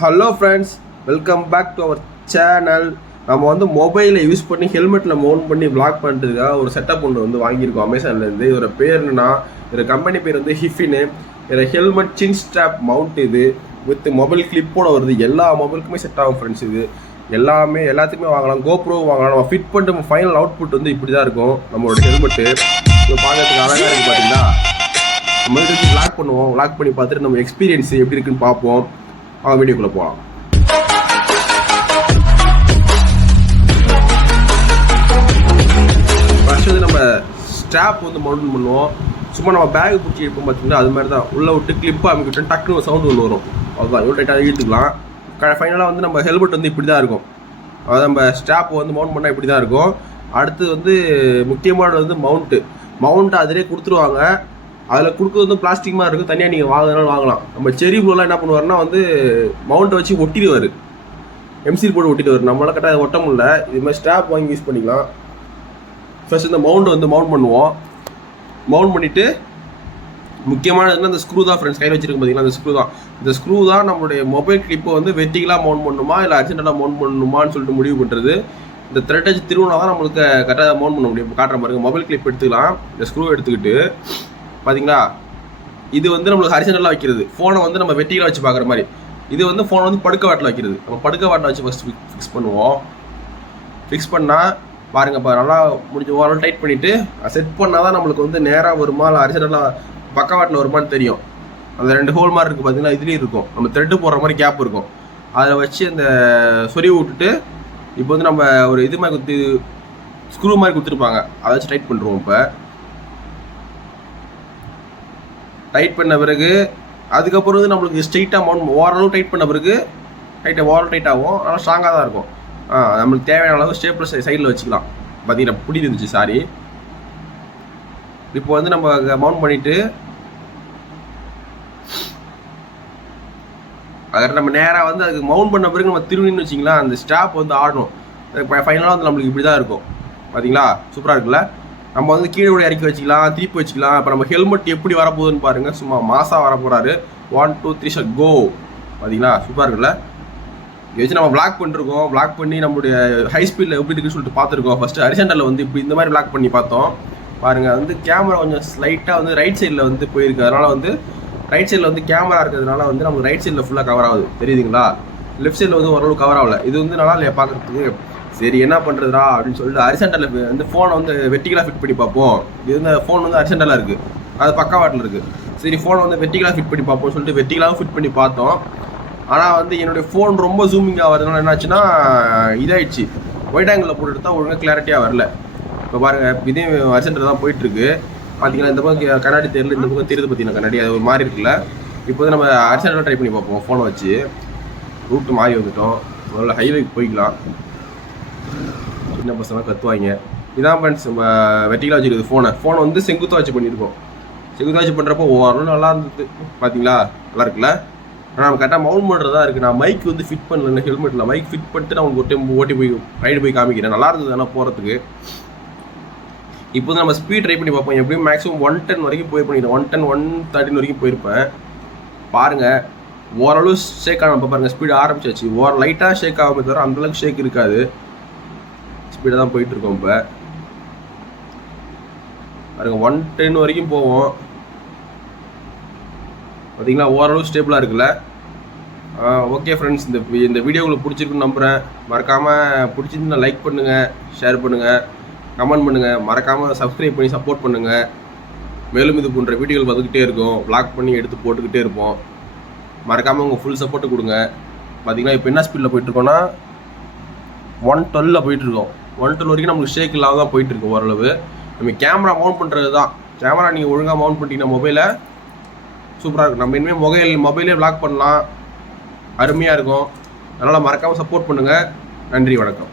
Hello friends, welcome back to our channel. நம்ம வந்து மொபைலை யூஸ் பண்ணி ஹெல்மெட்டில் மவுண்ட் பண்ணி பிளாக் பண்ணுறதுக்காக ஒரு செட்டப் ஒன்று வந்து வாங்கியிருக்கோம் அமேசான்லேருந்து. இதோட பேர் என்னன்னா, இதோட கம்பெனி பேர் வந்து ஹிஃபின்னு. இதோட ஹெல்மெட் சின் ஸ்ட்ராப் மவுண்ட் இது வித் மொபைல் கிளிப்போட வருது. எல்லா மொபைலுக்குமே செட் ஆகும் ஃப்ரெண்ட்ஸ். இது எல்லாத்துக்குமே வாங்கலாம். கோப்ரோ வாங்கலாம். நம்ம ஃபிட் பண்ணிட்டு நம்ம ஃபைனல் அவுட்புட் வந்து இப்படி தான் இருக்கும் நம்மளோட ஹெல்மெட்டு. இப்போ பார்க்கறதுக்கு அழகாக இருக்குது பார்த்தீங்களா. நம்ம வந்து பிளாக் பண்ணுவோம். பிளாக் பண்ணி பார்த்துட்டு நம்ம எக்ஸ்பீரியன்ஸ் எப்படி இருக்குன்னு பார்ப்போம். அவங்க வீடியோக்குள்ளே போகலாம். ஃபர்ஸ்ட் வந்து நம்ம ஸ்ட்ராப் வந்து மவுண்ட் பண்ணுவோம். சும்மா நம்ம பேக் பிடிச்சி எடுப்போம் பார்த்தீங்கன்னா, அது மாதிரி தான். உள்ளே விட்டு கிளிப்பாக அமைக்கிட்டோம், டக்குன்னு சவுண்டு ஒன்று வரும். அதுதான் இவ்வளோ டைட்டாக இழுத்துக்கலாம். ஃபைனலாக வந்து நம்ம ஹெல்மெட் வந்து இப்படி தான் இருக்கும். அதாவது நம்ம ஸ்ட்ராப் வந்து மவுண்ட் பண்ணால் இப்படி தான் இருக்கும். அடுத்து வந்து முக்கியமானது வந்து மவுண்ட்டு அதிலே கொடுத்துருவாங்க. அதில் கொடுக்குறது வந்து பிளாஸ்டிக் மாதிரி இருக்கும். தனியாக நீங்கள் வாங்கினாலும் வாங்கலாம். நம்ம செரி ப்ளூலாம் என்ன பண்ணுவார்னா வந்து மவுண்ட்டை வச்சு ஒட்டிடுவார். எம்சில் போட்டு ஒட்டிடுவார். நம்மளால் கரெக்டாக ஒட்ட முடியல. இது மாதிரி ஸ்ட்ராப் வாங்கி யூஸ் பண்ணிக்கலாம். ஃபர்ஸ்ட் இந்த மவுண்ட் வந்து மவுண்ட் பண்ணுவோம். மவுண்ட் பண்ணிவிட்டு முக்கியமானதுன்னா இந்த ஸ்க்ரூ தான் ஃப்ரெண்ட்ஸ். கையில் வச்சிருக்கோம் பார்த்தீங்கன்னா, அந்த ஸ்க்ரூ தான். இந்த ஸ்க்ரூ தான் நம்மளுடைய மொபைல் கிளிப்பை வந்து வெர்டிகலாக மவுண்ட் பண்ணணுமா இல்லை ஹரிசாண்டலாக மவுண்ட் பண்ணணுமான்னு சொல்லிட்டு முடிவு பண்ணுறது. இந்த த்ரெட் வச்சு திருவினா தான் நம்மளுக்கு கரெக்டாக மவுண்ட் பண்ண முடியும். காட்டுற மாதிரி மொபைல் கிளிப் எடுத்துக்கலாம். இந்த ஸ்க்ரூ எடுத்துக்கிட்டு பார்த்தீங்களா, இது வந்து நம்மளுக்கு ஹரிசாண்டலாக வைக்கிறது. ஃபோனை வந்து நம்ம வெர்டிகலாக வச்சு பார்க்குற மாதிரி. இது வந்து ஃபோனை வந்து படுக்க வாட்டில் வைக்கிறது. நம்ம படுக்க வாட்டில் வச்சு ஃபஸ்ட் ஃபிக்ஸ் பண்ணுவோம். ஃபிக்ஸ் பண்ணால் பாருங்கப்பா, நல்லா முடிஞ்ச ஓரளவு டைட் பண்ணிவிட்டு செட் பண்ணால் தான் நம்மளுக்கு வந்து நேராக வருமா இல்லை ஹரிசாண்டலாக பக்கவாட்டில் வருமானு தெரியும். அந்த 2 ஹோல் மாதிரி இருக்குது பார்த்தீங்கன்னா, இதுலேயும் இருக்கும். நம்ம த்ரெட்டு போடுற மாதிரி கேப் இருக்கும். அதில் வச்சு அந்த சொறி விட்டுட்டு இப்போ வந்து நம்ம ஒரு இது மாதிரி ஸ்க்ரூ மாதிரி கொடுத்துருப்பாங்க. அதை வச்சு டைட் பண்ணுறோம். இப்போ டைட் பண்ண பிறகு அதுக்கப்புறம் வந்து நம்மளுக்கு ஸ்ட்ரெயிட்டாக மவுண்ட் ஓரளவு டைட் பண்ண பிறகு ஓரளவு டைட் ஆகும். ஆனால் ஸ்ட்ராங்காக தான் இருக்கும். நம்மளுக்கு தேவையான அளவு ஸ்டேப்லர் சைடில் வச்சுக்கலாம். பார்த்தீங்கன்னா பிடி இருந்துச்சு, சாரி. இப்போ வந்து நம்ம மவுண்ட் பண்ணிவிட்டு அதில் நம்ம நேராக வந்து அதுக்கு மவுண்ட் பண்ண பிறகு நம்ம திரும்பின்னு வச்சிங்களா, அந்த ஸ்ட்ராப் வந்து ஆடணும். ஃபைனலாக வந்து நம்மளுக்கு இப்படி தான் இருக்கும். பார்த்தீங்களா, சூப்பராக இருக்குல்ல. நம்ம வந்து கீழே கூட இறக்கி வச்சுக்கலாம், திருப்பி வச்சுக்கலாம். இப்போ நம்ம ஹெல்மெட் எப்படி வரப்போகுதுன்னு பாருங்கள். சும்மா மாசாக வரப்போகிறாரு. 1 2 3 ஷாட் கோ. பார்த்தீங்களா, சூப்பராக இருக்குல்ல. இதை வச்சு நம்ம பிளாக் பண்ணிருக்கோம். பிளாக் பண்ணி நம்மளுடைய ஹை ஸ்பீடில் எப்படி இருக்குன்னு சொல்லிட்டு பார்த்துருக்கோம். ஃபஸ்ட்டு ஹரிசாண்டலில் வந்து இப்படி இந்த மாதிரி பிளாக் பண்ணி பார்த்தோம். பாருங்கள், வந்து கேமரா கொஞ்சம் ஸ்லைட்டாக வந்து ரைட் சைடில் வந்து போயிருக்கு. அதனால் வந்து ரைட் சைடில் வந்து கேமரா இருக்கிறதுனால வந்து நமக்கு ரைட் சைடில் ஃபுல்லாக கவர் ஆகுது. தெரியுதுங்களா. லெஃப்ட் சைடில் வந்து ஓரளவு கவர் ஆகலை. இது வந்து நல்லா இல்லையா பார்க்குறதுக்கு. சரி, என்ன பண்ணுறதுடா அப்படின்னு சொல்லிட்டு ஹரிசாண்டலில் வந்து ஃபோனை வந்து வெர்டிகலாக ஃபிட் பண்ணி பார்ப்போம். இது வந்து ஃபோன் வந்து ஹரிசாண்டலாக இருக்குது, அது பக்கவாட்டில் இருக்குது. சரி, ஃபோனை வந்து வெர்டிகலாக ஃபிட் பண்ணி பார்ப்போம்னு சொல்லிட்டு வெர்டிகலாகவும் ஃபிட் பண்ணி பார்த்தோம். ஆனால் வந்து என்னுடைய ஃபோன் ரொம்ப ஜூமிங் ஆகிறதுனால என்னாச்சுன்னா இதாகிடுச்சு. ஒயிட் ஆங்கிளில் போட்டு எடுத்தால் ஒழுங்காக கிளாரிட்டியாக வரல. இப்போ பாருங்கள், இதே ஹரிசாண்டலில் தான் போயிட்டுருக்கு. பார்த்தீங்கன்னா இந்த பக்கம் கண்ணாடி தெரியல, இந்த பக்கம் தெரியுது பார்த்தீங்கன்னா கண்ணாடி. அது ஒரு மாதிரி இருக்குல்ல. இப்போ வந்து நம்ம ஹரிசாண்டலாக ட்ரை பண்ணி பார்ப்போம். ஃபோனை வச்சு ரூட்டு மாறி வந்துட்டோம். முதல்ல ஹைவேக்கு போய்க்கலாம். சின்ன பசங்க கற்றுவாங்க. இதான் ஃப்ரெண்ட்ஸ் நம்ம வெர்டிகலாக வச்சுருக்குது. ஃபோனை வந்து செங்குத்தாக வச்சு பண்ணியிருக்கோம். செங்குத்தாக வச்சு பண்ணுறப்போ ஓரளவு நல்லா இருந்தது. பார்த்தீங்களா, நல்லா இருக்குல்ல. ஆனால் நம்ம கரெக்டாக மவுண்ட் பண்ணுறதா இருக்குது. நான் மைக் வந்து ஃபிட் பண்ணல ஹெல்மெட்டில். மைக் ஃபிட் பண்ணிட்டு நான் உங்களுக்கு ஒரு டைம் ஓட்டி போய் ரைடு போய் காமிக்கிறேன். நல்லா இருந்தது ஆனால் போகிறதுக்கு. இப்போ வந்து நம்ம ஸ்பீட் ட்ரை பண்ணி பார்ப்போம். எப்படியும் மேக்ஸிமம் 110 வரைக்கும் போயிருப்பேன். 110 113 வரைக்கும் போயிருப்பேன். பாருங்கள், ஓரளவு ஷேக் ஆகும். இப்போ பாருங்கள், ஸ்பீடு ஆரம்பிச்சாச்சு. லைட்டாக ஷேக் ஆகாமல் தவிர அந்தளவுக்கு ஷேக் இருக்காது. ஸ்பீடாக தான் போயிட்டுருக்கோம். இப்போ பாருங்கள், 110 வரைக்கும் போவோம். பார்த்தீங்களா, ஓரளவு ஸ்டேபிளாக இருக்குல்ல. ஓகே ஃப்ரெண்ட்ஸ், இந்த வீடியோ உங்களுக்கு பிடிச்சிருக்குன்னு நம்புகிறேன். மறக்காமல் பிடிச்சிருந்தா லைக் பண்ணுங்கள், ஷேர் பண்ணுங்கள், கமெண்ட் பண்ணுங்கள். மறக்காமல் சப்ஸ்கிரைப் பண்ணி சப்போர்ட் பண்ணுங்கள். மேலும் இது போன்ற வீடியோகள் வந்துக்கிட்டே இருக்கும். பிளாக் பண்ணி எடுத்து போட்டுக்கிட்டே இருப்போம். மறக்காமல் உங்கள் ஃபுல் சப்போர்ட்டு கொடுங்க. பார்த்தீங்கன்னா இப்போ என்ன ஸ்பீடில் போயிட்டுருக்கோன்னா 112 போயிட்டுருக்கோம். 112 வரைக்கும் நம்மளுக்கு ஷேக் இல்லாமல் தான் போயிட்டுருக்கு ஓரளவு. நம்ம கேமரா மவுண்ட் பண்ணுறது தான். கேமரா நீங்கள் ஒழுங்காக மவுண்ட் பண்ணிட்டீங்கன்னா மொபைலை சூப்பராக இருக்கும். நம்ம இனிமேல் மொபைலே பிளாக் பண்ணலாம். அருமையாக இருக்கும். அதனால் மறக்காமல் சப்போர்ட் பண்ணுங்கள். நன்றி, வணக்கம்.